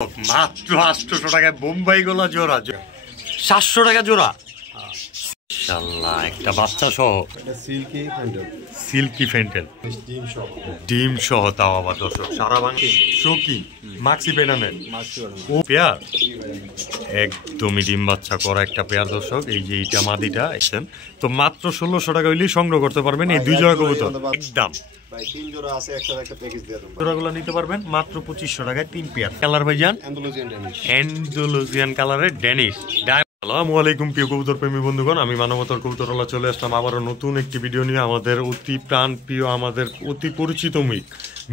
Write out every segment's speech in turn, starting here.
মাত্র 800 টাকায় বোম্বাই গোলা জোড়া, 700 টাকা জোড়া। ইনশাআল্লাহ একটা বাচ্চা সহ সিল্কি ফেন্টেল ডিম সহ, তাও আবার দর্শক সারা বাংলা শৌখিন মাক্সি পেনানের ও পেয়ার, একদমই ডিম বাচ্চা করা একটা পেয়ার দর্শক। এই যে এইটা মাদিটা এসেন তো মাত্র 1600 টাকা হইলেই সংগ্রহ করতে পারবেন এই দুই জোড়া কবুতর। একদম জোড়াগুলো নিতে পারবেন মাত্র 2500 টাকায় 3 পেয়ার। কালার ভাইজান অ্যান্ডালুজিয়ান কালারের ড্যানিশ। আসসালামু আলাইকুম প্রিয় কবুতর প্রেমী বন্ধুগণ, আমি মানবতার কবুতরওয়ালা চলে আসলাম আবারও নতুন একটি ভিডিও নিয়ে। আমাদের অতি প্রাণ প্রিয়, আমাদের অতি পরিচিত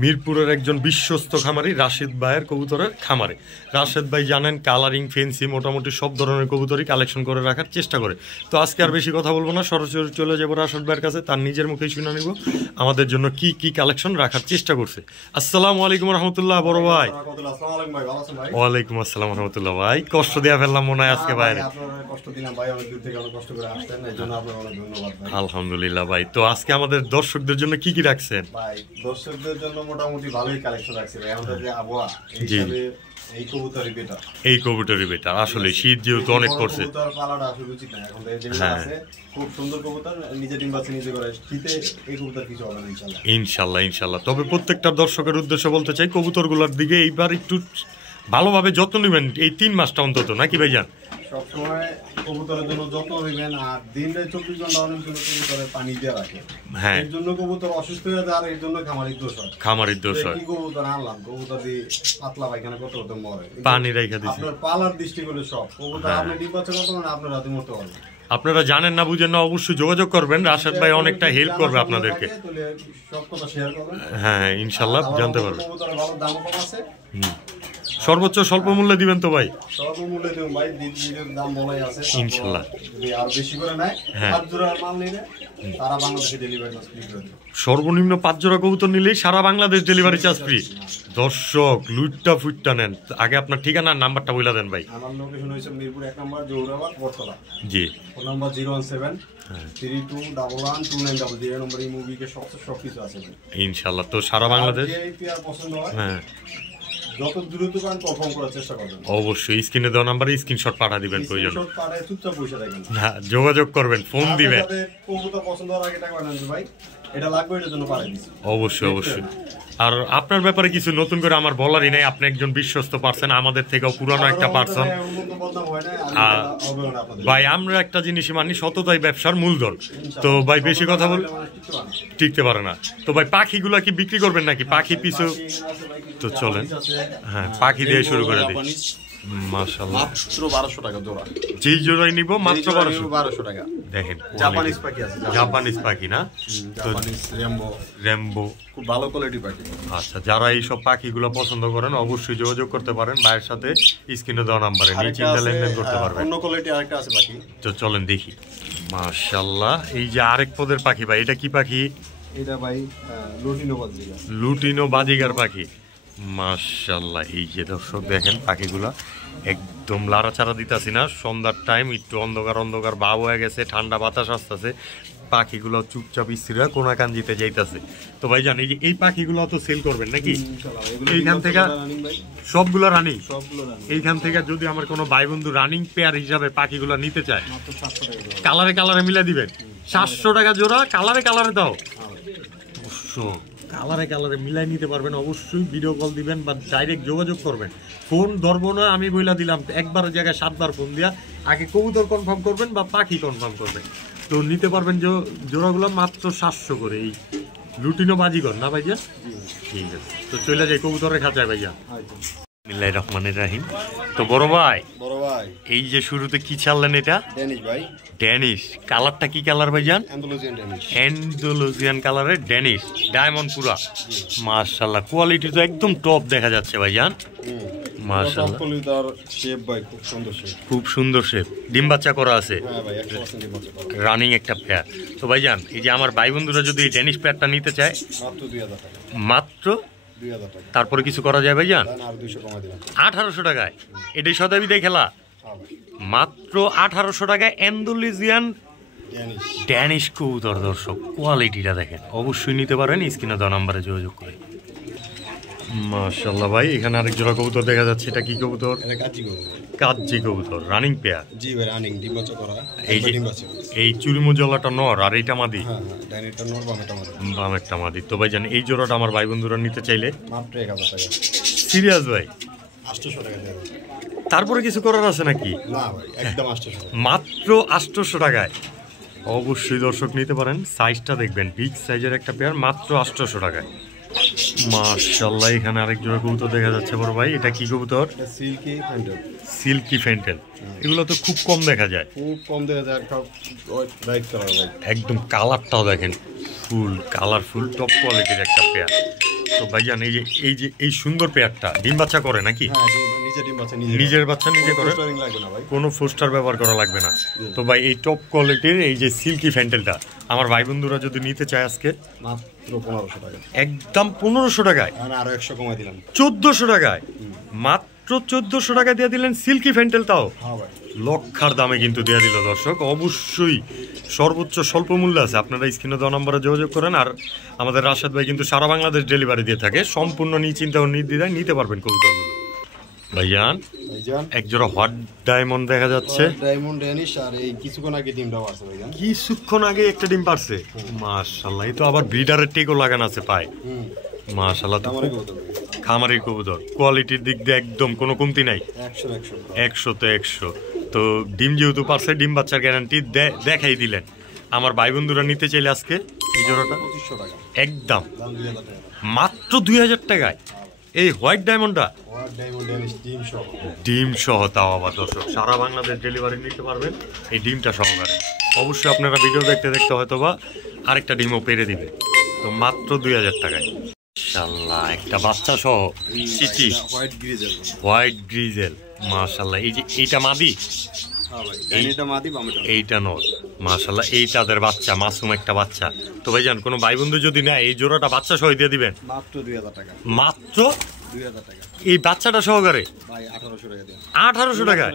মিরপুরের একজন বিশ্বস্ত খামারি রাশেদ ভাইয়ের কবুতরের খামারে। রাশেদ ভাই জানেন কালারিং ফেন্সি মোটামুটি সব ধরনের কবুতরই কালেকশন করে রাখার চেষ্টা করে। তো আজকে আর বেশি কথা বলবো না, সরাসরি চলে যাবো রাশেদ ভাইয়ের কাছে, তার নিজের মুখেই শুনে নিব আমাদের জন্য কি কি কালেকশন রাখার চেষ্টা করছে। আসসালামু আলাইকুম রহমতুল্লাহ বড় ভাই। ওয়ালাইকুম আসসালাম রহমতুল্লাহ ভাই। কষ্ট দেওয়া ফেললাম মনে হয় আজকে বাইরে। আলহামদুলিল্লাহ ভাই। তো আজকে আমাদের দর্শকদের জন্য কি কি রাখছেন? দর্শকদের জন্য মোটামুটি ভালোই কালেকশন রাখছে ভাই। আমাদের যে আবহাওয়া এই কবুতরি বেটা আসলে শীত যেহেতু অনেক পড়ছে, খুব সুন্দর কবুতর, নিজে ডিম বাচ্চা নিজে করে শীতে এই কবুতর কিছু হবে না ইনশাআল্লাহ ইনশাআল্লাহ। তবে প্রত্যেকটা দর্শকের উদ্দেশ্যে বলতে চাই কবুতরগুলোর দিকে এইবার একটু ভালোভাবে যত্ন নেবেন এই 3 মাসটা অন্তত, নাকি ভাইজান? সবসময় কবুতরের জন্য যত্ন নেবেন, আর দিনে 24 ঘন্টা অনেক জন্য কবুতরের পানি দিয়ে রাখে। হ্যাঁ, এর জন্য কবুতর অসুস্থ হয়ে যায়, আর এর জন্য খামারির দোষ হয়। খামারির দোষ হয়। কি কবুতর আনলাম, কবুতর দিয়ে পাতলা পায়খানা করতে করতে মরে, পানি রেখে দিছি। আপনার পালার দৃষ্টিকোণে সব কবুতর আপনি ডিম বাচ্চা করতে পারেন, আপনার হাতে মরতে পারবেন। আপনারা জানেন না বুঝেন না, অবশ্যই যোগাযোগ করবেন, রাশেদ ভাই অনেকটা হেল্প করবে আপনাদেরকে। হ্যাঁ ইনশাআল্লাহ জানতে পারবেন। সর্বোচ্চ স্বল্প মূল্যে দিবেন তো ভাই? সর্বমূল্যে দেব ভাই, দিনের দাম বলাই আছে ইনশাআল্লাহ। যদি আর বেশি করে নেয় 5 জোড়া মাল নিলে সারা বাংলাদেশে ডেলিভারি চার্জ ফ্রি করে দেব। সর্বনিম্ন 5 জোড়া কবুতর নিলেই সারা বাংলাদেশ ডেলিভারি চার্জ ফ্রি। দর্শক লুটটা ফুটটা নেন। আগে আপনার ঠিকানা নাম্বারটা বলে দেন ভাই। আমার লোকেশন হইছে মিরপুর 1 নম্বর জৌরাবাদ বটতলা। জি, ফোন নাম্বার 01732112900 এই নম্বরে এই মুভিকে সব কিছু আছে ইনশাআল্লাহ। তো সারা বাংলাদেশ পছন্দ হয়, হ্যাঁ যত দ্রুত পারেন পারফর্ম করার চেষ্টা করবেন। অবশ্যই স্ক্রিনে দেওয়া নাম্বারে স্ক্রিনশট পাঠিয়ে দিবেন, প্রয়োজন স্ক্রিনশট পাঠিয়ে চুপচাপ বসে থাকবেন, হ্যাঁ যোগাযোগ করবেন, ফোন দিবেন। কবুতর পছন্দ হওয়ার আগে টাকা পাঠান ভাই, এটা লাগবে, এটার জন্য পাঠিয়ে দিছি। অবশ্যই অবশ্যই। আর আপনার ব্যাপারে কিছু নতুন করে আমার বলারই নাই, আপনি একজন বিশ্বস্ত পারসন, আমাদের থেকেও পুরানো একটা পারসন ভাই। আমরা একটা জিনিসই মানি, সততাই ব্যবসার মূলধন। তো ভাই বেশি কথা বল টিকতে পারে না। তো ভাই পাখিগুলা কি বিক্রি করবেন নাকি? পাখি পিছু তো চলেন, হ্যাঁ পাখি দিয়ে শুরু করে দিই। মাশাআল্লাহ মাত্র 1200 টাকা জোড়া। যেই জোড়াই নিব মাত্র 1200 টাকা। দেখেন জাপানিজ পাখি আছে, জাপানিজ পাখি না, জাপানিজ রেমবো খুব ভালো কোয়ালিটি পাখি। আচ্ছা, যারা এইসব পাখিগুলো পছন্দ করেন অবশ্যই যোগাযোগ করতে পারেন ভাইয়ের সাথে, স্ক্রিনে দেওয়া নাম্বারে নিচে লেনদেন করতে পারবেন। অন্য কোয়ালিটি আরেকটা আছে পাখি, তো চলেন দেখি। মাশাআল্লাহ, এই যে আরেক পদের পাখি ভাই, এটা কি পাখি? এটা ভাই লুটিনো বাজিগার। লুটিনো বাজিগার পাখি। মাশাআল্লাহ, এই যে দর্শক দেখেন পাখিগুলা একদম লাড়াচাড়া দিতাছি না, সন্ধ্যার টাইম একটু অন্ধকার অন্ধকার ভাব হয়ে গেছে, ঠান্ডা বাতাস আসতেছে, পাখিগুলো চুপচাপ স্থিরা কোনা কাঞ্জিতে যাইতাছে। তো ভাই জান এই পাখিগুলো তো সেল করবেন নাকি? এইখান থেকে সবগুলো রানিং? এইখান থেকে যদি আমার কোনো ভাই বন্ধু রানিং পেয়ার হিসাবে পাখিগুলো নিতে চায়, কালারে কালারে মিলে দিবেন 700 টাকা জোড়া। কালারে কালারে দাও, কালারে কালারে মিলাই নিতে পারবেন। অবশ্যই ভিডিও কল দিবেন বা ডাইরেক্ট যোগাযোগ করবেন। ফোন ধরবো না, আমি বইলা দিলাম, একবারের জায়গায় 7 বার ফোন দিয়া আগে কবুতর কনফার্ম করবেন বা পাখি কনফার্ম করবেন। তো নিতে পারবেন জোড়াগুলো মাত্র 700 করে। এই লুটিনো বাজিগর না ভাইয়া? ঠিক আছে, তো চলে যাই কবুতরের খাঁচায় ভাইয়া। বিসমিল্লাহির রহমানির রহিম। তো বড় ভাই এই যে শুরুতে কি ছাড়লেন? এটা ড্যানিশ ভাই। ড্যানিশ কালারটা কি কালার ভাইজান? অ্যান্ডালুজিয়ান কালারের ড্যানিশ ডায়মন্ড পুরা। মাশাআল্লাহ, কোয়ালিটি তো একদম টপ দেখা যাচ্ছে ভাইজান। মাশাআল্লাহ, শেপ ভাই খুব সুন্দর শেপ। খুব সুন্দর শেপ। ডিম বাচ্চা করা আছে? হ্যাঁ ভাই, 100% ডিম বাচ্চা করা। রানিং একটা পেয়ার। তো ভাইজান এই যে আমার ভাই বন্ধুরা যদি এই ড্যানিশ পেয়ারটা নিতে চায় মাত্র 2000 টাকা। মাত্র 2000 টাকা। তারপরে কিছু করা যায় ভাইজান? আর 200 কমাই দিলাম। 1800 টাকায় এটাই শতাব্দী খেলা। মাত্র 1800 টাকায় অ্যান্ডালুজিয়ান ড্যানিশ কবুতর। দর্শক কোয়ালিটিটা দেখেন, অবশ্যই নিতে পারেন, স্ক্রিনে দেওয়া নাম্বারে যোগাযোগ করে। মাশাআল্লাহ ভাই, এখানে আরেক জোড়া কবুতর দেখা যাচ্ছে। এটা কি কবুতর? এটা কাচ্চি কবুতর। কাচ্চি কবুতর, রানিং পেয়ার। জি ভাই, রানিং ডিম বাচ্চা করা। এই যে ডিম বাচ্চা। এই চুরিমুজলাটা নর আর এইটা মাদি। হ্যাঁ হ্যাঁ, ডাইনেরটা নর, বামেরটা মাদি। বামেরটা মাদি। তো ভাই জান এই জোড়াটা আমার ভাই বন্ধুরা নিতে চাইলে মাত্র 1000 টাকা। সিরিয়াস ভাই? 800 টাকা দেব। তারপরে কিছু করার আছে নাকি? না ভাই, একদম 800 টাকা। মাত্র 800 টাকায় অবশ্যই দর্শক নিতে পারেন। সাইজটা দেখবেন, বিগ সাইজের একটা পেয়ার, মাত্র 800 টাকায়। মাশাআল্লাহ, এখানে আরেক জোড়া কবুতর দেখা যাচ্ছে বড় ভাই। এটা কি কবুতর? এটা সিল্কি ফ্যান্টেল। Silky fantail. এগুলো তো খুব কম দেখা যায়। খুব কম দেখা যায়। একটা ব্রাইট কালার ভাই। একদম কালারটাও দেখেন, ফুল কালারফুল, টপ কোয়ালিটির একটা পেয়ার। তো ভাইজান এই সুন্দর পেয়ারটা ডিম বাচ্চা করে নাকি? হ্যাঁ, নিজে ডিম বাচ্চা নিজের বাচ্চা নিজে করে, পোস্টারিং লাগবে না ভাই, কোনো ফোস্টার ব্যবহার করা লাগবে না। তো ভাই এই টপ কোয়ালিটির এই যে সিল্কি ফ্যান্টেলটা আমার ভাই বন্ধুরা যদি নিতে চায় আজকে মাত্র 1500 টাকা। একদম 1500 টাকায়। আরো 100 কমাই দিলাম, 1400 টাকায়। মাত্র 1400 টাকা দিয়ে দিলেন সিল্কি ফ্যান্টেলটাও। হ্যাঁ ভাই, লক্ষার দামে কিন্তু দিয়ে দিল দর্শক। অবশ্যই সর্বোচ্চ স্বল্প মূল্য আছে, আপনারা স্ক্রিনে দেওয়া নম্বরে যোগাযোগ করেন। আর আমাদের রাশেদ ভাই কিন্তু সারা বাংলাদেশ ডেলিভারি দিয়ে থাকে, সম্পূর্ণ নিশ্চিন্তা ও নির্দ্বিধায় নিতে পারবেন কবুতরগুলো। ভাইজান এক জোড়া হোয়াইট ডায়মন্ড দেখা যাচ্ছে। ডায়মন্ড ড্যানিশ, আর এই কিছুক্ষণ আগে ডিমটাও আছে ভাইজান। কিছুক্ষণ আগে একটা ডিম পারছে। মাশাআল্লাহ, এই তো আবার ব্রিডারের টেকও লাগানো আছে পায়। মাশাআল্লাহ, তো খামারের কবুতর, কোয়ালিটির দিক দিয়ে একদম কোনো কমতি নাই। 100 তো 100। তো ডিম যেহেতু পারছে, ডিম বাচ্চার গ্যারান্টি দেখাই দিলেন। আমার ভাই বন্ধুরা নিতে চাইলে আজকে এই জোড়াটা 2500 টাকা একদম দাম, 2000 টাকা মাত্র 2000 টাকায় এই হোয়াইট ডায়মন্ডটা। ডায়মন্ড ড্যানিশ ডিম সহ। ডিম সহ, তাও আবার দর্শক সারা বাংলাদেশ ডেলিভারি নিতে পারবেন এই ডিমটা সহকারে। অবশ্যই আপনারা ভিডিও দেখতে দেখতে হয়তো বা আরেকটা ডিমও পেরে দিবে। তো মাত্র 2000 টাকায় মাশাআল্লাহ, একটা বাচ্চা সহ চিচি হোয়াইট গ্রিজেল। মাশাআল্লাহ, এই যে এইটা মাদি, এইটা নর। মাশাআল্লাহ, এই তাদের বাচ্চা, মাসুম একটা বাচ্চা। তো ভাইজান কোনো ভাই বন্ধু যদি নেয় এই জোড়াটা বাচ্চা সহ দিয়ে দিবেন মাত্র 2000 টাকা। মাত্র 2000 টাকা এই বাচ্চাটা সহকারে ভাই, 1800 টাকা দেন। 1800 টাকায়,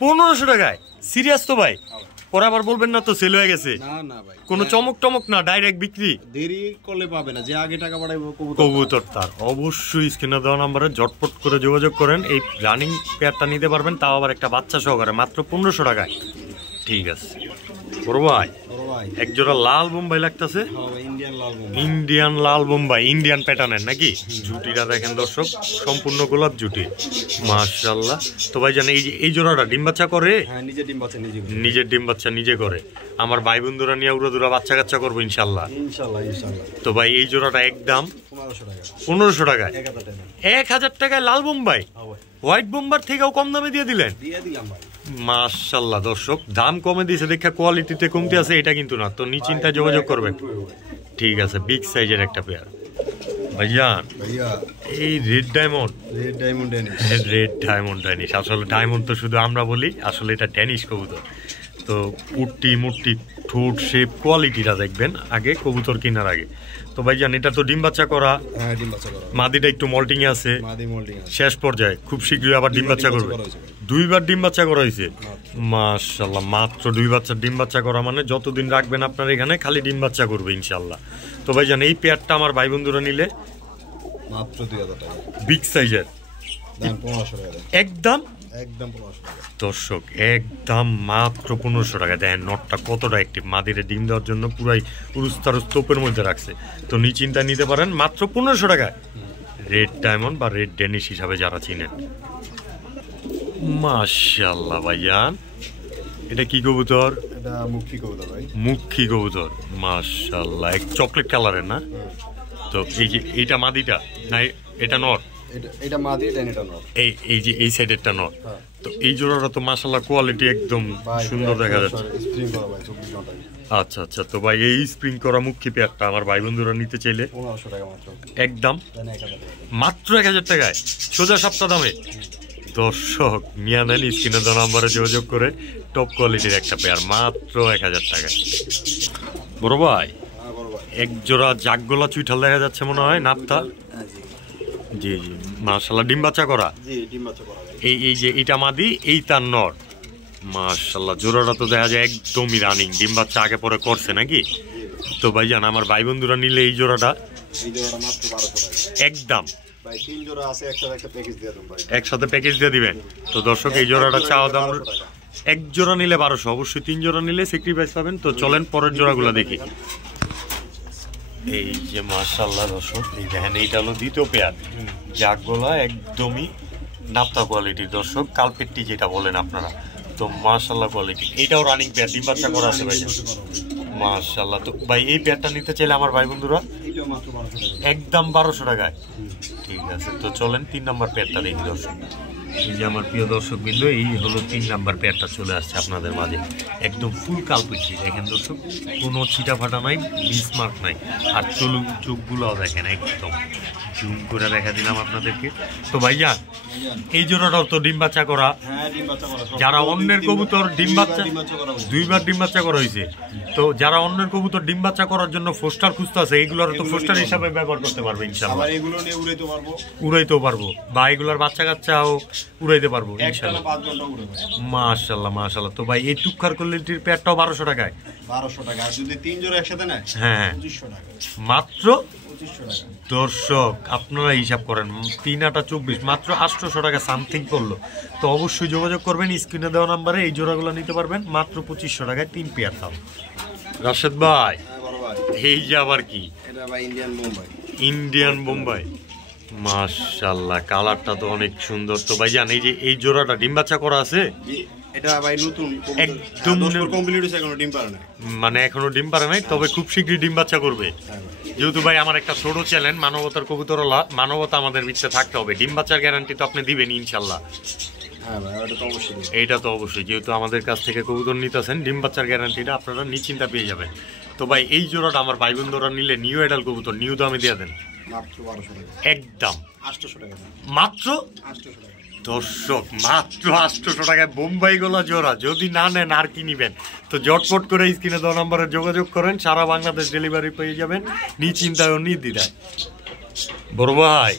1500 টাকায়। সিরিয়াস তো ভাই? পরে আবার বলবেন না তো সেল হয়ে গেছে। না না ভাই, কোনো চমক টমক না, ডাইরেক্ট বিক্রি। দেরি করলে পাবে না, যে আগে টাকা পাঠাইবো কবুতর তার। অবশ্যই স্ক্রিনে দেওয়া নম্বরে ঝটপট করে যোগাযোগ করেন, এই রানিং পেয়ারটা নিতে পারবেন, তাও আবার একটা বাচ্চা সহকারে, মাত্র 1500 টাকায়। ঠিক আছে বড় ভাই, এক জোড়া লাল বোম্বাই লাগতেছে। ইন্ডিয়ান লাল বোম্বাই, ইন্ডিয়ান প্যাটার্নের নাকি? জুটিটা দেখেন দর্শক, সম্পূর্ণ গোলাপ জুটি। মাশাআল্লাহ। তো ভাই জানেন এই জোড়াটা ডিম বাচ্চা করে? হ্যাঁ, নিজের ডিম বাচ্চা নিজের ডিম বাচ্চা নিজে করে। আমার ভাই বন্ধুরা নিয়ে উড়াদুরা বাচ্চা কাচ্চা করবো ইনশাল্লাহ। তো ভাই এই জোড়াটা একদম 1500 টাকায়। 1000 টাকায় লাল বোম্বাই, হোয়াইট বোম্বার থেকেও কম দামে দিয়ে দিলেন। মাশাআল্লাহ দর্শক, দাম কমে দিয়েছে দেখা কোয়ালিটিতে কমতি আছে এটা কিন্তু না। তো নিশ্চিন্তায় যোগাযোগ করবেন। ঠিক আছে, বিগ সাইজের একটা পেয়ার। ভাইজান এই রেড ডায়মন্ড ড্যানিশ, আসলে ডায়মন্ড তো শুধু আমরা বলি, আসলে এটা ড্যানিশ কবুতর। তো পুট্টি মুট্টি ঠোঁট শেপ কোয়ালিটিটা দেখবেন আগে কবুতর কেনার আগে। তো ভাইজান এটা তো ডিম বাচ্চা করা, মাদিটা একটু মল্টিং এ আছে, শেষ পর্যায়ে খুব শীঘ্রই আবার ডিম বাচ্চা করবে। 2বার ডিম বাচ্চা করা হয়েছে। মাশাআল্লাহ, মাত্র 2 বাচ্চার ডিম বাচ্চা করা মানে যতদিন রাখবেন আপনার এখানে খালি ডিম বাচ্চা করবে ইনশাল্লাহ। তো ভাইজান এই পেয়ারটা আমার ভাই বন্ধুরা নিলে মাত্র 2000 টাকা, বিগ সাইজের, 1500 টাকা একদম। 1500 টাকা দর্শক, একদম মাত্র 1500 টাকা। দেখেন নটটা কতটা অ্যাক্টিভ, মাদিরে ডিম দেওয়ার জন্য পুরাই উরুস্তারুস তোপের মধ্যে রাখছে। তো নিশ্চিন্তা নিতে পারেন মাত্র 1500 টাকায়, রেড ডায়মন্ড বা রেড ড্যানিশ হিসাবে যারা চিনেন। মাশাআল্লাহ ভাইজান, এটা কি কবুতর? এটা মুখী কবুতর ভাই, মুখী কবুতর। মাশাআল্লাহ, এক চকলেট কালারের না? তো এই যে এইটা মাদিটা না এটা নর? এটা মাদি, এটা নর। এই যে এই সাইডেরটা নর। তো এই জোড়াটা তো মাশাআল্লাহ কোয়ালিটি একদম সুন্দর দেখা যাচ্ছে। আচ্ছা আচ্ছা, তো ভাই এই স্প্রিং করা মুখী পেয়ারটা আমার ভাই বন্ধুরা নিতে চাইলে 1500 টাকা মাত্র, একদম মাত্র 1000 টাকায়, সোজা সপ্তাহ দামে। দর্শক নিয়ে নেন স্ক্রিনে দেওয়া নম্বরে যোগাযোগ করে, টপ কোয়ালিটির একটা পেয়ার মাত্র 1000 টাকায়। বড় ভাই এক জোড়া জাগগোলা চুইঠাল দেখা যাচ্ছে মনে হয়, নাপতা। জি জি, মাশাআল্লাহ, ডিম বাচ্চা করা। এই যে এটা মাদি, এই তার নর। মাশাআল্লাহ, জোড়াটা তো দেখা যায় একদমই রানিং, ডিম বাচ্চা আগে পরে করছে নাকি? তো ভাইজান আমার ভাই বন্ধুরা নিলে এই জোড়াটা মাত্র 1200 টাকা, একদম ভাই 3 জোড়া আছে, একসাথে একটা প্যাকেজ দিয়ে দেন ভাই। একসাথে প্যাকেজ দিয়ে দিবেন। তো দর্শক এই জোড়াটা চাওয়া দাম, এক জোড়া নিলে 1200, অবশ্যই 3 জোড়া নিলে স্যাক্রিফাইস পাবেন। তো চলেন পরের জোড়াগুলো দেখি। এই যে মাশাআল্লাহ দর্শক, এই দেখেন এইটা হলো দ্বিতীয় পেয়ার, জাগগোলা একদমই নাপ্তা কোয়ালিটির দর্শক, কালপেট্টি যেটা বলেন আপনারা। তো মাশাআল্লাহ কোয়ালিটি, এইটাও রানিং পেয়ার, ডিম বাচ্চা করা আছে ভাই মাশাআল্লাহ। তো ভাই এই পেয়ারটা নিতে চাইলে আমার ভাই বন্ধুরা একদম 1200 টাকায়। ঠিক আছে, তো চলেন 3 নম্বর পেয়ারটা দেখি দর্শক। এই যে আমার প্রিয় দর্শক বিন্দু, এই হলো 3 নাম্বার পেয়ারটা চলে আসছে আপনাদের মাঝে, একদম ফুল কালপিচি। দেখেন দর্শক, কোনো ছিটা ফাটা নাই, মিসমার্ক নাই, আর চোখগুলোও দেখেন একদম জুম করে দেখা দিলাম আপনাদেরকে। তো ভাইয়া এই জোড়াটাও তো ডিম বাচ্চা করা, যারা অন্যের কবুতর ডিম বাচ্চা 2বার ডিম বাচ্চা করা হয়েছে, তো যারা অন্যের কবুতর ডিম বাচ্চা করার জন্য ফোস্টার খুঁজতে আছে, এইগুলোর তো ফোস্টার হিসাবে ব্যবহার করতে পারবে ইনশাআল্লাহ। উড়াইতেও পারবো, বা এগুলোর বাচ্চা কাচ্চাও উড়াইতে পারবো ইনশাআল্লাহ। মাশাআল্লাহ মাশাআল্লাহ। তো ভাই এই টুকখার কোয়ালিটির পেয়ারটাও 1200 টাকায়। 1200 টাকা, আর যদি 3 জোড়া একসাথে নেয় হ্যাঁ 2500 টাকা মাত্র। দর্শক আপনারা হিসাব করেন, 3 8 24 মাত্র 800 টাকা সামথিং করলো। তো অবশ্যই যোগাযোগ করবেন স্ক্রিনে দেওয়া নাম্বারে, এই জোড়াগুলো নিতে পারবেন মাত্র 2500 টাকায় 3 পেয়ার দাম। রাশেদ ভাই এই যে আবার কি, এটা ভাই ইন্ডিয়ান বোম্বাই। ইন্ডিয়ান বোম্বাই মাশাআল্লাহ, কালারটা তো অনেক সুন্দর। তো ভাই জান এই যে এই জোড়াটা ডিম বাচ্চা করা আছে? এটা ভাই নতুন একদম কমপ্লিট হইছে, এখনো ডিম পারে নাই, মানে এখনো ডিম পারে নাই, তবে খুব শীঘ্রই ডিম বাচ্চা করবে। যেহেতু ভাই আমার একটা ছোট চ্যালেঞ্জ, মানবতার কবুতরওয়ালা, মানবতা আমাদের ভিতরে থাকতে হবে, ডিম বাচ্চার গ্যারান্টি তো আপনি দিবেন ইনশাআল্লাহ। হ্যাঁ ভাই এটা তো অবশ্যই, এইটা তো অবশ্যই, যেহেতু আমাদের কাছ থেকে কবুতর নিতেছেন, ডিম বাচ্চার গ্যারান্টিটা আপনারা নিশ্চিন্তা পেয়ে যাবেন। তো ভাই এই জোড়াটা আমার ভাই বন্ধুরা নিলে নিউ এডাল কবুতর, নিউ দামে দিয়ে দেন মাত্র 1200 টাকা, একদম 800 টাকা মাত্র। 800 টাকা দর্শক মাত্র 800 টাকায় বোম্বাই গোলা জোড়া, যদি না নেন আর কি নিবেন। তো জটপট করে স্ক্রিনে দেওয়া নম্বরে যোগাযোগ করেন, সারা বাংলাদেশ ডেলিভারি পেয়ে যাবেন নিশ্চিন্তায় ও নির্দ্বিধায়। বড় ভাই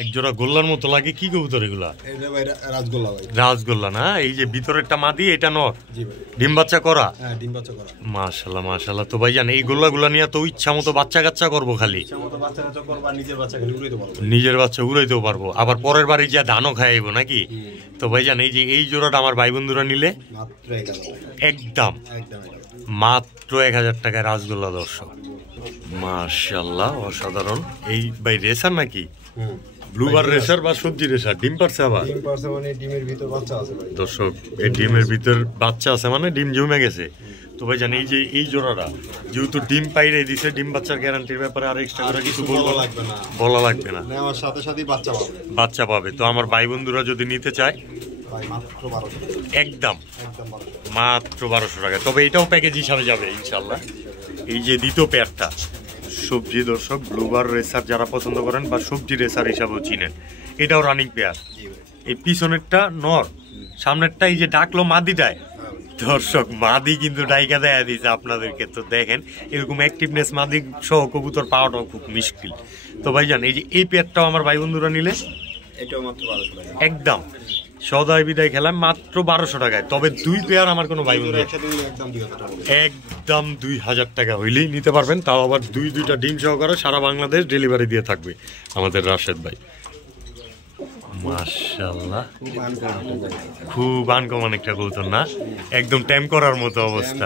এক জোড়া গোল্লার মতো লাগে, কি কবুতর এগুলা? এটা ভাই রাজগোল্লা ভাই। রাজগোল্লা না? এই যে ভিতরেরটা মাদি, এটা নর? জি ভাই। ডিম বাচ্চা করা? হ্যাঁ ডিম বাচ্চা করা। মাশাআল্লাহ মাশাআল্লাহ। তো ভাই জান এই গোল্লাগুলা নিয়ে তো ইচ্ছা মতো বাচ্চা কাচ্চা করবো, খালি ইচ্ছা মতো বাচ্চা কাচ্চা করব, আর নিজের বাচ্চা খালি উড়াইতে পারবো, নিজের বাচ্চা উড়াইতেও পারবো, আবার পরের বাড়ি যা ধানও খাইব নাকি? তো ভাই জান এই যে এই জোড়াটা আমার ভাই বন্ধুরা নিলে মাত্র 1000 টাকা, একদম একদম মাত্র 1000 টাকায় রাজগোল্লা। দর্শক মাশাআল্লাহ অসাধারণ। এই ভাই রেসার নাকি? ব্লুবার রেসার বা সবজি রেসার? ডিম পারছে আবার? ডিম পারছে মানে ডিমের ভিতর বাচ্চা আছে ভাই। দর্শক এই ডিমের ভিতর বাচ্চা আছে মানে ডিম জমে গেছে। তো ভাই জান এই যে এই জোড়াটা যেহেতু ডিম পাইরে দিছে, ডিম বাচ্চার গ্যারান্টির ব্যাপারে আর এক্সট্রা করে কিছু বলা লাগবে না, বলা লাগবে না, নেওয়ার সাথে সাথেই বাচ্চা পাবে, বাচ্চা পাবে। তো আমার ভাই বন্ধুরা যদি নিতে চায় ভাই মাত্র 1200 টাকা, একদম একদম 1200 মাত্র 1200 টাকা। তবে এটাও প্যাকেজ হিসাবে যাবে ইনশাআল্লাহ। এই যে দ্বিতীয় পেয়ারটা সবজি, দর্শক ব্লুবার রেসার যারা পছন্দ করেন বা সবজি রেসার হিসাবেও চিনেন, এটাও রানিং পেয়ার। এই পিছনেরটা নর, সামনেরটা এই যে ডাকলো মাদিটায়। দর্শক মাদি কিন্তু ডাইকা দেয়া দিয়েছে আপনাদেরকে। তো দেখেন এরকম অ্যাক্টিভনেস মাদি সহ কবুতর পাওয়াটাও খুব মুশকিল। তো ভাইজান এই যে এই পেয়ারটাও আমার ভাই বন্ধুরা নিলে এটাও মাত্র 1200 টাকা, একদম সদাই বিদায় খেলাম মাত্র 1200 টাকায়। তবে 2 পেয়ার আমার কোনো ভাই বন্ধু একদম 2000 টাকা হইলেই নিতে পারবেন, তাও আবার 2-2টা ডিম সহকারে সারা বাংলাদেশ ডেলিভারি দিয়ে থাকবে আমাদের রাশেদ ভাই। মাশাআল্লাহ খুব আনকমন একটা কবুতর না? একদম ট্যাম করার মতো অবস্থা,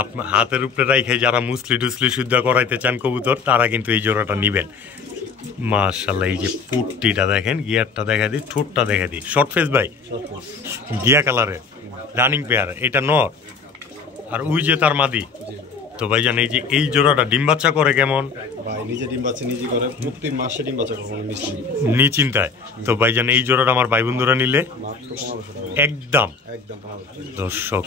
আপনার হাতের উপরে রাইখে যারা মুসলি টুসলি শুদ্ধ করাইতে চান কবুতর, তারা কিন্তু এই জোড়াটা নিবেন। মাশাআল্লাহ এই যে পুটটিটা দেখেন, গিয়ারটা দেখা দিই, ঠোঁটটা দেখা দিই, শর্ট ফেস ভাই, গিয়া কালারের রানিং পেয়ার। এটা নর আর ওই যে তার মাদি। তো ভাইজান এই যে এই জোড়াটা ডিম বাচ্চা করে কেমন? ভাই নিজে ডিম বাচ্চা নিজে করে, প্রতি মাসে ডিম বাচ্চা করে কোনো মিস্ত্রি নিশ্চিন্তায়। তো ভাইজান এই জোড়াটা আমার ভাই বন্ধুরা নিলে একদম। দর্শক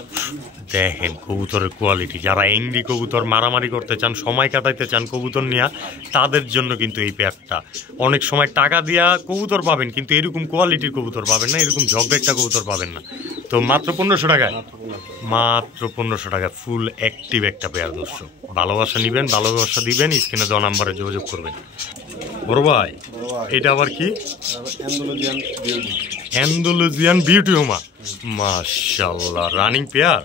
দেখেন কবুতরের কোয়ালিটি, যারা এংরি কবুতর মারামারি করতে চান, সময় কাটাইতে চান কবুতর নিয়ে, তাদের জন্য কিন্তু এই পেয়ারটা। অনেক সময় টাকা দিয়া কবুতর পাবেন কিন্তু এরকম কোয়ালিটির কবুতর পাবেন না, এরকম ঝগড়া একটা কবুতর পাবেন না। তো মাত্র 1500 টাকায়, মাত্র 1500 টাকা ফুল অ্যাক্টিভ একটা পেয়ার। দর্শক ভালোবাসা নিবেন, ভালোবাসা দিবেন, স্ক্রিনে দেওয়া নাম্বারে যোগাযোগ করবেন। বড় ভাই এটা আবার কি? অ্যান্ডালুজিয়ান বিউটি হোমা। মাশাআল্লাহ রানিং পেয়ার,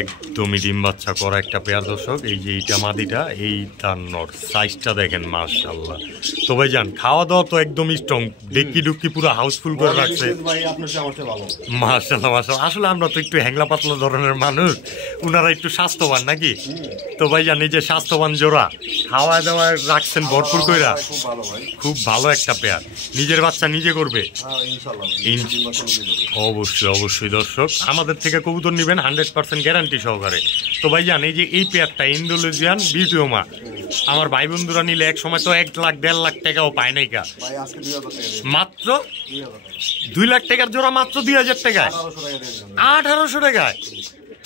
একদমই ডিম বাচ্চা করা একটা পেয়ার দর্শক। এই যে এইটা মাদিটা, এই তার নর সাইজটা দেখেন মাশাআল্লাহ। তো ভাইজান খাওয়া দাওয়া তো একদম স্ট্রং, ডেকি ডুকি পুরো হাউসফুল করে রাখছে মাশাআল্লাহ মাশাআল্লাহ। আসলে আমরা তো একটু হ্যাংলা পাতলা ধরনের মানুষ, উনারা একটু স্বাস্থ্যবান নাকি? তো ভাইজান এই যে স্বাস্থ্যবান জোড়া, খাওয়া দাওয়া রাখছেন ভরপুর কইরা, খুব ভালো একটা পেয়ার। নিজের বাচ্চা নিজে করবে অবশ্যই অবশ্যই দর্শক। আমাদের থেকে কবুতর নেবেন 100% গ্যারান্টি সহকারে। তো ভাইজান এই যে এই পেয়ারটা ইন্দোনেশিয়ান বিউটিওমা, আমার ভাই বন্ধুরা নিলে এক সময় তো 1 লাখ 1.5 লাখ টাকাও পায় নাই কা, মাত্র 2 লাখ টাকার জোড়া মাত্র 2000 টাকায়, 1800 টাকায়।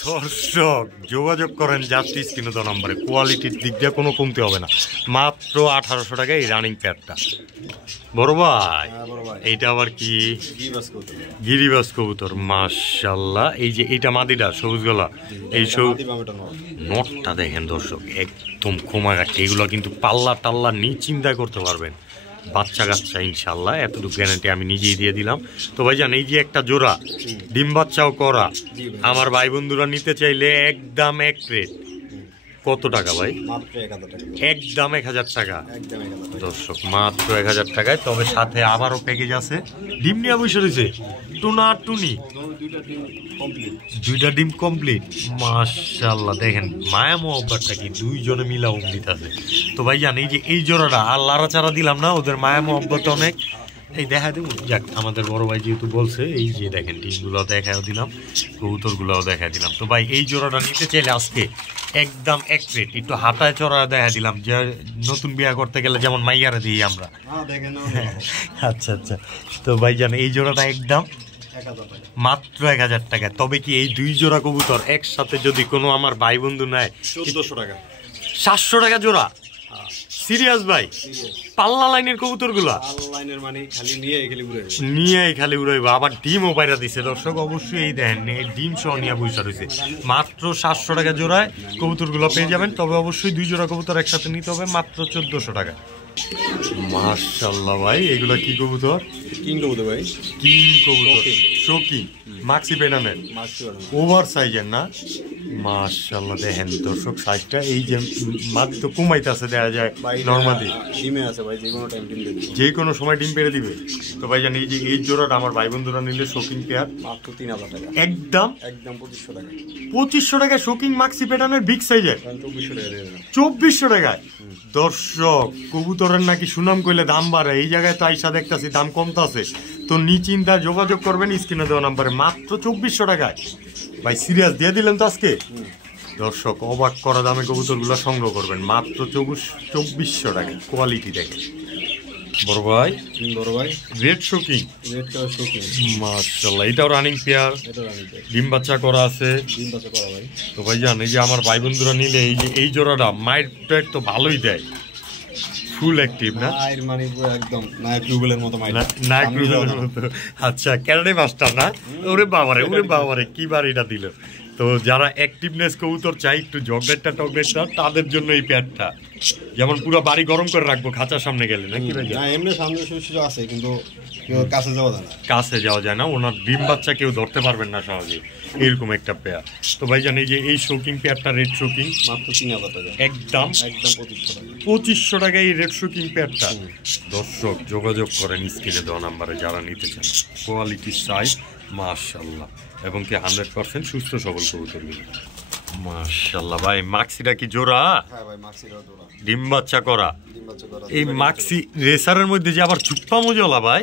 দর্শক যোগাযোগ করেন জাস্টিস কিনো নম্বরে, কোয়ালিটির দিক দিয়ে কোনো কমতে হবে না, মাত্র 1800 টাকায় এই রানিং পেয়ারটা। বড় ভাই এইটা আবার কি? গিরিবাস কবুতর মাশাআল্লাহ। এই যে এইটা মাদিটা সবুজ গলা, এই নটটা দেখেন দর্শক, একদম খোমাঘাটি। এগুলো কিন্তু পাল্লা টাল্লা চিন্তা করতে পারবেন, বাচ্চা কাচ্চা ইনশাল্লাহ, এতটুকু গ্যারান্টি আমি নিজেই দিয়ে দিলাম। তো ভাইজান এই যে একটা জোড়া ডিম বাচ্চাও করা, আমার ভাই বন্ধুরা নিতে চাইলে একদম এক রেট কত টাকা ভাই? একদম 1000 টাকা দর্শক, মাত্র 1000 টাকায়। তবে সাথে আবারও প্যাকেজ আছে, ডিম নিয়ে বসে রয়েছে টুনা টুনি, 2টা ডিম কমপ্লিট মাশাআল্লাহ। দেখেন মায়া মোহব্বতটা কি, 2 জনে মিলা অমৃত আছে। তো ভাইজান এই যে এই জোড়াটা আর লাড়াচাড়া দিলাম না, ওদের মায়া মোহব্বত অনেক, এই দেখা দেব যাক। আমাদের বড় ভাই যেহেতু বলছে, এই যে দেখেন ডিমগুলো দেখাও দিলাম, কবুতরগুলোও দেখা দিলাম। তো ভাই এই জোড়াটা নিতে চাইলে আজকে একদম এক রেট, একটু হাতায় চড়া দেখা দিলাম, যে নতুন বিয়া করতে গেলে যেমন মাইয়ারা দিই আমরা। আচ্ছা আচ্ছা। তো ভাইজান এই জোড়াটা একদম মাত্র 1000 টাকা। তবে কি এই 2 জোড়া কবুতর একসাথে যদি কোনো আমার ভাই বন্ধু নেয় 1400 টাকা, 700 টাকা জোড়া। সিরিয়াস ভাই? পাল্লা লাইনের কবুতর গুলা নিয়ে খালি উড়াইব, আবার ডিমও পাইরা দিছে দর্শক। অবশ্যই এই দেখেন ডিম সহ নিয়ে বসে রয়েছে, মাত্র 700 টাকা জোড়ায় কবুতর গুলো পেয়ে যাবেন। তবে অবশ্যই 2 জোড়া কবুতর একসাথে নিতে হবে, মাত্র 1400 টাকা। মাশাআল্লাহ ভাই এগুলা কি কবুতর? কিং কবুতর ভাই, কিং কবুতর, শৌকিং মাক্সি পেডানের ওভার সাইজের না? মাশাআল্লাহ দেখেন দর্শক সাইজটা, এই যে মাত্র তো কমাইতেছে দেখা যায় নরমালি, ডিমে আছে ভাই, যে কোনো সময় ডিম পেড়ে দিবে। তো ভাই জানি এই যে এই জোড়াটা আমার ভাই বন্ধুরা নিলে শৌকিং পেয়ার মাত্র 3000 টাকা, একদম 2500 টাকা। 2500 টাকায় শৌকিং মাক্সি পেডানের বিগ সাইজের 2400 টাকায়। দর্শক কবুতরের নাকি সুনাম কইলে দাম বাড়ে, এই জায়গায় তো আইসা দেখতেছি দাম কমতাছে। তো নিচিন্তা যোগাযোগ করবেন স্ক্রিনে দেওয়া নাম্বারে, মাত্র 2400 টাকায়। ভাই সিরিয়াস দিয়ে দিলেন তো আজকে দর্শক, অবাক করা দামে কবুতরগুলো সংগ্রহ করবেন, মাত্র 2400 টাকা। কোয়ালিটি দেখেন বড় ভাই, রেড শোকিং মাশাআল্লাহ, এটাও রানিং পেয়ার, ডিম বাচ্চা করা আছে। তো ভাই জান এই যে আমার ভাই বন্ধুরা নিলে এই যে এই জোড়াটা মাইট তো ভালোই দেয়, ফুল অ্যাক্টিভ না? একদম নায়ক রুবেলের মতো। আচ্ছা ক্যারাটে মাস্টার না? ওরে বাবারে ওরে বাবারে কি বার এটা দিল। তো যারা অ্যাক্টিভনেস কবুতর চাই, একটু জগলেটটা টগলেটটা, তাদের জন্য এই প্যাডটা, যেমন পুরো বাড়ি গরম করে রাখবো খাঁচার সামনে গেলে নাকি ভাই? এমনি সামনে সুযোগ আছে কিন্তু কাছে যাওয়া যায় না, কাছে যাওয়া যায় না, ওনার ডিম বাচ্চা কেউ ধরতে পারবেন না সহজে, এরকম একটা পেয়ার। তো ভাইজান এই যে এই শোকিং পেয়ারটা রেড শোকিং মাত্র 3000 টাকা, একদম 2500 টাকায় এই রেড শোকিং পেয়ারটা। দর্শক যোগাযোগ করেন স্ক্রিনে দেওয়া নাম্বারে যারা নিতে চান। কোয়ালিটি সাইজ মাশাআল্লাহ, এবং কি 100% সুস্থ সবল কবুতরগুলো মাশাআল্লাহ। ভাই মাক্সিটা কি জোড়া? হ্যাঁ ভাই মাক্সিটা জোড়া, ডিম বাচ্চা করা। এই মাক্সি রেসারের মধ্যে যে আবার চুপ্পা মজলা ভাই,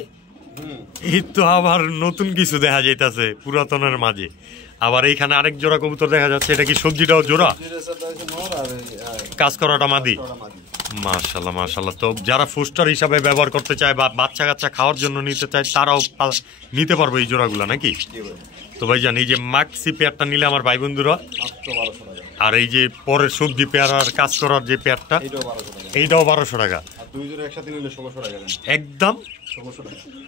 এই তো আবার নতুন কিছু দেখা যাইতাছে পুরাতনের মাঝে। আবার এইখানে আরেক জোড়া কবুতর দেখা যাচ্ছে, এটা কি সবজিটাও জোড়া? কাজ করাটা মাদি মাশাআল্লাহ মাশাআল্লাহ। তো যারা ফুস্টার হিসাবে ব্যবহার করতে চায় বা বাচ্চা কাচ্চা খাওয়ার জন্য নিতে চায়, তারাও নিতে পারবো এই জোড়াগুলো নাকি? তো ভাই জান এই যে মাক্সি পেয়ারটা নিলে আমার ভাই বন্ধুরা, আর এই যে পরের সবজি পেয়ার আর কাজ করার যে পেয়ারটা, এইটাও 1200 টাকা, একদম।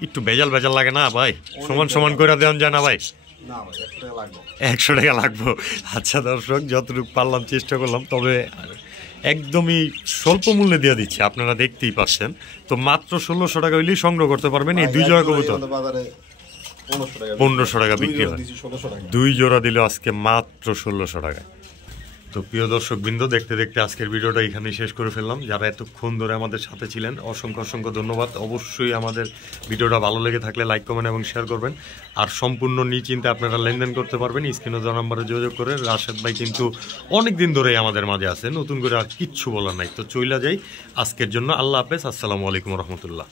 একটু বেজাল বেজাল লাগে না ভাই? সমান সমান করে দেওয়া যায় না ভাই? 100 টাকা লাগবো। আচ্ছা দর্শক যতটুকু পারলাম চেষ্টা করলাম, তবে একদমই স্বল্প মূল্যে দিয়ে দিচ্ছে, আপনারা দেখতেই পাচ্ছেন। তো মাত্র 1600 টাকা হইলেই সংগ্রহ করতে পারবেন এই 2 জোড়া কবুতর। 1500 টাকা বিক্রি হয়। 2 জোড়া দিল আজকে মাত্র 1600 টাকা। তো প্রিয় দর্শক বৃন্দ, দেখতে দেখতে আজকের ভিডিওটা এখানেই শেষ করে ফেললাম। যারা এতক্ষণ ধরে আমাদের সাথে ছিলেন অসংখ্য অসংখ্য ধন্যবাদ। অবশ্যই আমাদের ভিডিওটা ভালো লেগে থাকলে লাইক, কমেন্ট এবং শেয়ার করবেন। আর সম্পূর্ণ নিশ্চিন্তে আপনারা লেনদেন করতে পারবেন স্ক্রিনে দেওয়া নাম্বারে যোগাযোগ করে। রাশেদ ভাই কিন্তু অনেক দিন ধরেই আমাদের মাঝে আছে, নতুন করে আর কিচ্ছু বলার নাই। তো চইলা যাই আজকের জন্য। আল্লাহ হাফেজ, আসসালামু আলাইকুম রহমতুল্লাহ।